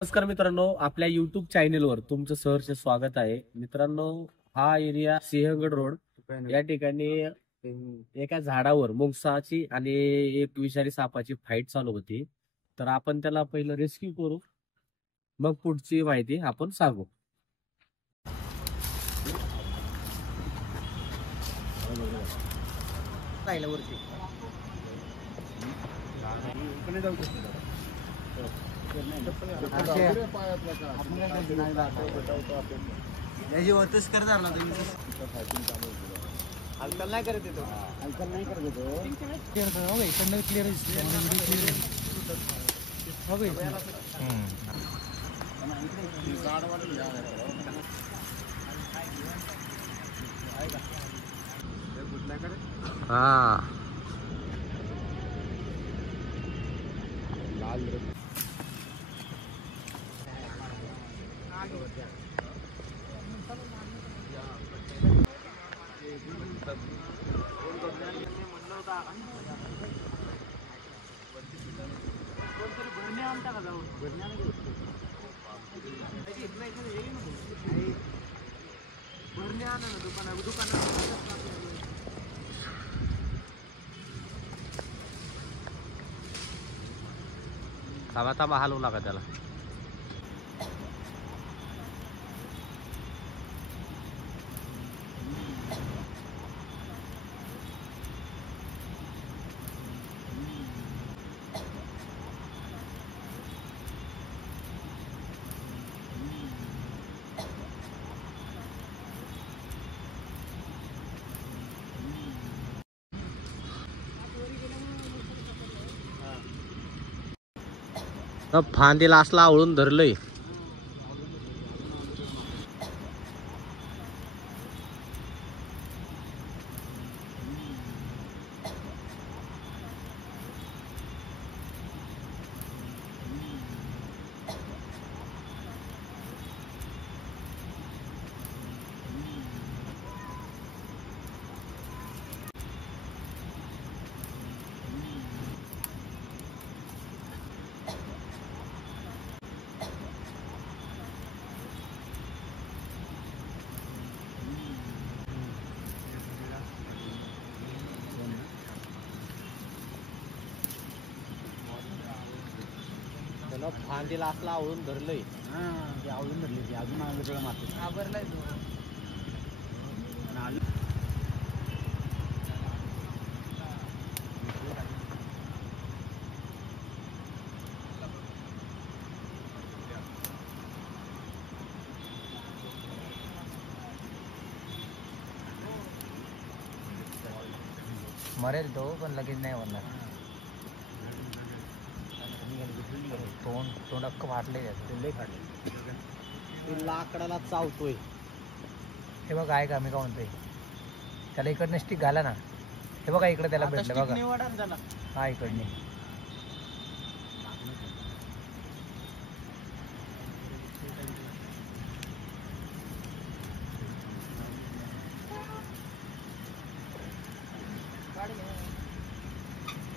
नमस्कार मित्रांनो, आपल्या युट्यूब चॅनेलवर तुमचं सहर्ष स्वागत आहे. मित्रांनो, हा एरिया सिंहगड रोड या ठिकाणी एका झाडावर मुंगसाची आणि एक विषारी सापाची फाईट चालू होती. तर आपण त्याला पहिलं रेस्क्यू करू, मग पुढची माहिती आपण सांगू. हलकल नाही करत येतो, हलकल नाही करत येतो. क्लिअर हा थांबा थांबा, हलवू नका त्याला. फांदीला असला आवळून धरलंय. फांदीला असला आवळून धरलंय. आवळून धरली ती अजून आलं मात्र घाबरलाय तो. मरेल तो, पण लगेच नाही होणार. तोंड अख्खं फाटले, लय फाटले. लाकडाला चावतोय. हे बघा, आहे का मी का म्हणतोय, त्याला इकडनं स्टिक घाला ना. हे बघा इकडे त्याला भेटलं बघा. हा इकडने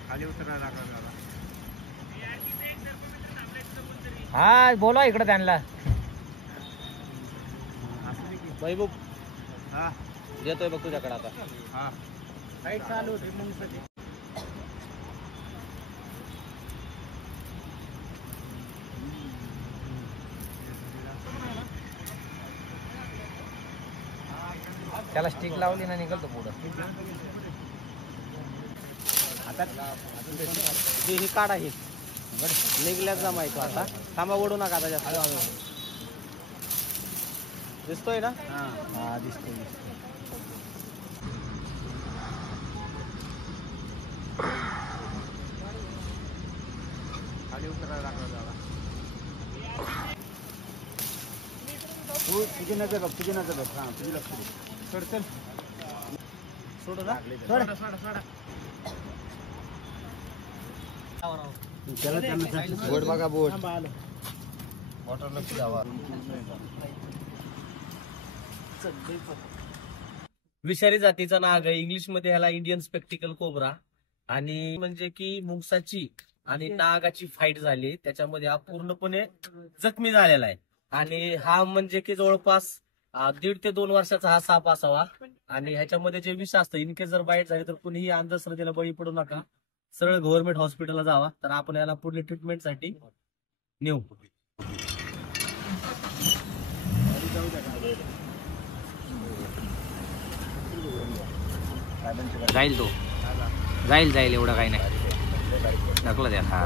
खाली उतरायला लागला. हा बोला इकडे त्यांना. वैभव येतोय बघ तुझ्याकडे आता. फाईट चालू होती मग त्याला स्टिक लावली ना, निघाल तो पुढं. आता ही काढा, ही निघल्याच जमायचो. आता थांबा, ओढू नका आता जास्त. दिसतोय ना? हा दिसतोय. खाली उतरायला लागला. तुझी नजर बघ, तुझी नजर बघ. हा तुझी लक्ष दे. सोड चल, सोड ना, सोड. बोट बघा, बोट. वॉटर लक्ष द्यावा. विषारी जातीचा नाग आहे. इंग्लिश मध्ये ह्याला इंडियन स्पेक्टिकल कोबरा. आणि म्हणजे की मुंगसाची आणि नागाची फाईट झाली, त्याच्यामध्ये हा पूर्णपणे जखमी झालेला आहे. आणि हा म्हणजे की जवळपास 1.5 ते 2 वर्षाचा हा साप असावा. आणि ह्याच्यामध्ये जे विष असतं, इनकेस जर बाईट झाली तर कुणीही अंधश्रद्धेला बळी पडू नका. सरळ गव्हर्नमेंट हॉस्पिटलला जावा, तर आपण याला पुढील ट्रीटमेंटसाठी नेऊ. जाईल तो, जाईल एवढं काही नाही ढकलं द्या. हा